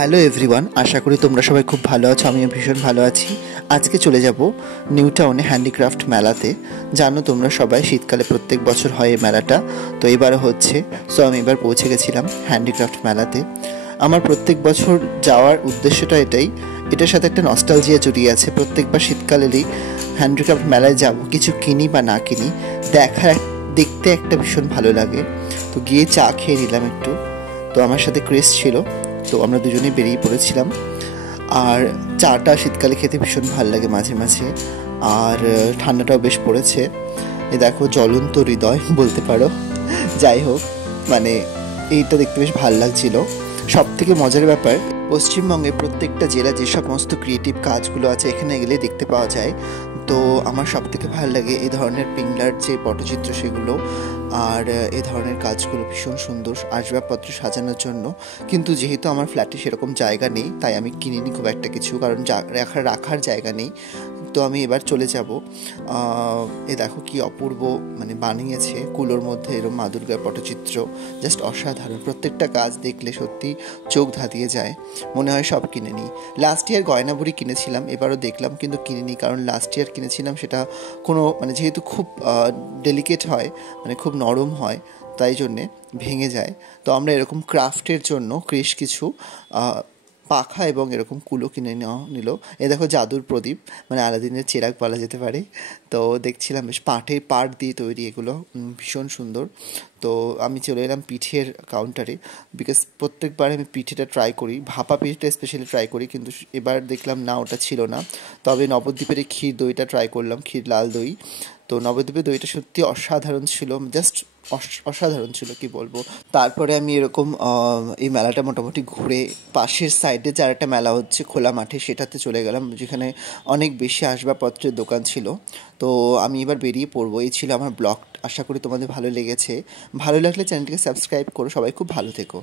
Hello everyone, আশা করি তোমরা সবাই খুব ভালো আছো। আমিও ভীষণ ভালো আছি। আজকে চলে যাব নিউ টাউনে হ্যান্ডিক্রাফট মেলাতে। জানো তোমরা সবাই, শীতকালে প্রত্যেক বছর হয় এই মেলাটা, তো এবারও হচ্ছে। সো আমি এবার পৌঁছে গেছিলাম হ্যান্ডিক্রাফট মেলাতে। আমার প্রত্যেক বছর যাওয়ার উদ্দেশ্যটা এটার সাথে একটা নস্টালজিয়া জড়িয়ে আছে। প্রত্যেকবার শীতকাল এলেই হ্যান্ডিক্রাফট মেলায় যাব, কিছু কিনি বা না কিনি, দেখতে একটা ভীষণ ভালো লাগে। তো গিয়ে চা খেয়ে নিলাম একটু। তো আমার সাথে ক্রিস ছিল, তো আমরা দুজনেই বেরিয়ে পড়েছিলাম। আর চাটা শীতকালে খেতে ভীষণ ভালো লাগে মাঝে মাঝে, আর ঠান্ডাটাও বেশ পড়েছে। এ দেখো, জ্বলন্ত হৃদয় বলতে পারো। যাই হোক, মানে এইটা দেখতে বেশ ভালো লাগছিল। সব থেকে মজার ব্যাপার, পশ্চিমবঙ্গে প্রত্যেকটা জেলা যে সমস্ত ক্রিয়েটিভ কাজগুলো আছে এখানে গেলে দেখতে পাওয়া যায়। তো আমার সব থেকে ভালো লাগে এই ধরনের পিংলার যে পটচিত্র সেগুলো, আর এই ধরনের কাজগুলো ভীষণ সুন্দর আসবাবপত্র সাজানোর জন্য। কিন্তু যেহেতু আমার ফ্ল্যাটে সেরকম জায়গা নেই, তাই আমি কিনিনি খুব একটা কিছু, কারণ রাখার জায়গা নেই। তো আমি এবার চলে যাব। এ দেখো কি অপূর্ব মানে বানিয়েছে, কুলোর মধ্যে এরকম মা দুর্গার পটচিত্র, জাস্ট অসাধারণ। প্রত্যেকটা কাজ দেখলে সত্যি চোখ ধাঁধিয়ে যায়, মনে হয় সব কিনে নিই। লাস্ট ইয়ার গয়নাবুড়ি কিনেছিলাম, এবারও দেখলাম কিন্তু কিনিনি, কারণ লাস্ট ইয়ার কিনেছিলাম সেটা কোনো মানে যেহেতু খুব ডেলিকেট হয়, মানে খুব নরম হয়, তাই জন্যে ভেঙে যায়। তো আমরা এরকম ক্রাফটের জন্য কিছু পাখা এবং এরকম কুলো কিনে নিল। এ দেখো জাদুর প্রদীপ, মানে আলাদিনের চেরাগ বলা যেতে পারে। তো দেখছিলাম বেশ পাট দিয়ে তৈরি, এগুলো ভীষণ সুন্দর। তো আমি চলে এলাম পিঠের কাউন্টারে, বিকজ প্রত্যেকবার আমি পিঠেটা ট্রাই করি, ভাপা পিঠেটা স্পেশালি ট্রাই করি, কিন্তু এবার দেখলাম না, ওটা ছিল না। তবে নবদ্বীপের ক্ষীর দইটা ট্রাই করলাম, ক্ষীর লাল দই। তো নবদ্বীপের দইটা সত্যি অসাধারণ ছিল, জাস্ট অসাধারণ ছিল, কি বলবো। তারপরে আমি এরকম এই মেলাটা মোটামুটি ঘুরে পাশের সাইডে যার একটা মেলা হচ্ছে খোলা মাঠে, সেটাতে চলে গেলাম, যেখানে অনেক বেশি আসবাবপত্রের দোকান ছিল। তো আমি এবার বেরিয়ে পড়বো। এই ছিল আমার ব্লগ। আশা করি তোমাদের ভালো লেগেছে। ভালো লাগলে চ্যানেলটিকে সাবস্ক্রাইব করো। সবাই খুব ভালো থেকো।